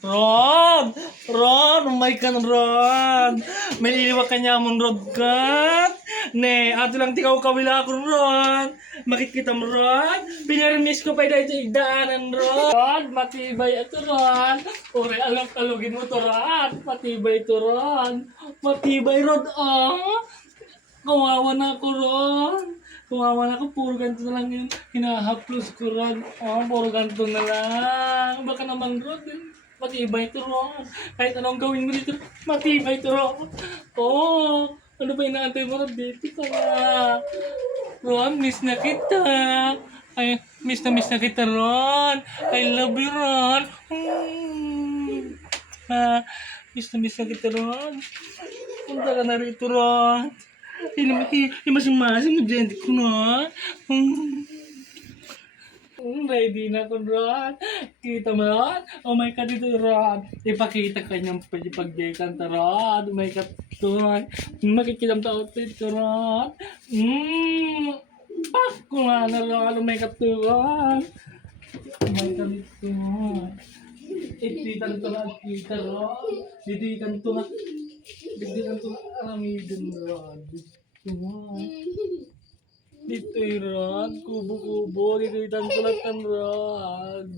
Ron! Ron! Oh my God, Ron! May iliwag ka niya mong Rod kat! Ne, ato lang tikaw kawila ako, Ron! Makikita mo, Ron? Pinarimiss ko pa dito idaanan, Ron! Ron, matibay ito, Ron! Ore, alog-alogin mo to, Ron! Matibay ito, Ron! Matibay, Ron, ah! Kawawa na ako, Ron! Kawawa na ako, puro ganito na lang yung hinahaplos ko, Ron. Oh, puro ganito na lang. Baka naman, Ron, matibay ito, Ron. Kahit anong gawin mo dito, matibay ito, Ron. Oh, ano ba inaantay mo, Ron? Dito ka na. Ron, miss na kita. Ay, miss na kita, Ron. I love you, Ron. Miss na kita, Ron. Punta ka na rito, Ron. Masing-masing mag-gente ko na. Ready na ko, Ron. Kita mo, Ron? Oh my God, ito, Ron. Ipakita ka niyang pag-jekan, Ron. Oh my God, Ron. Makikilam ta outfit, Ron. Pasko nga na, Ron. Oh my God, Ron. Oh my God, Ron. Ititan to na, kita, Ron. Ititan to na. Ititan to na. Alamidin, Ron. Dito, Ron. Kubo-kubo. Ititan to na, Ron.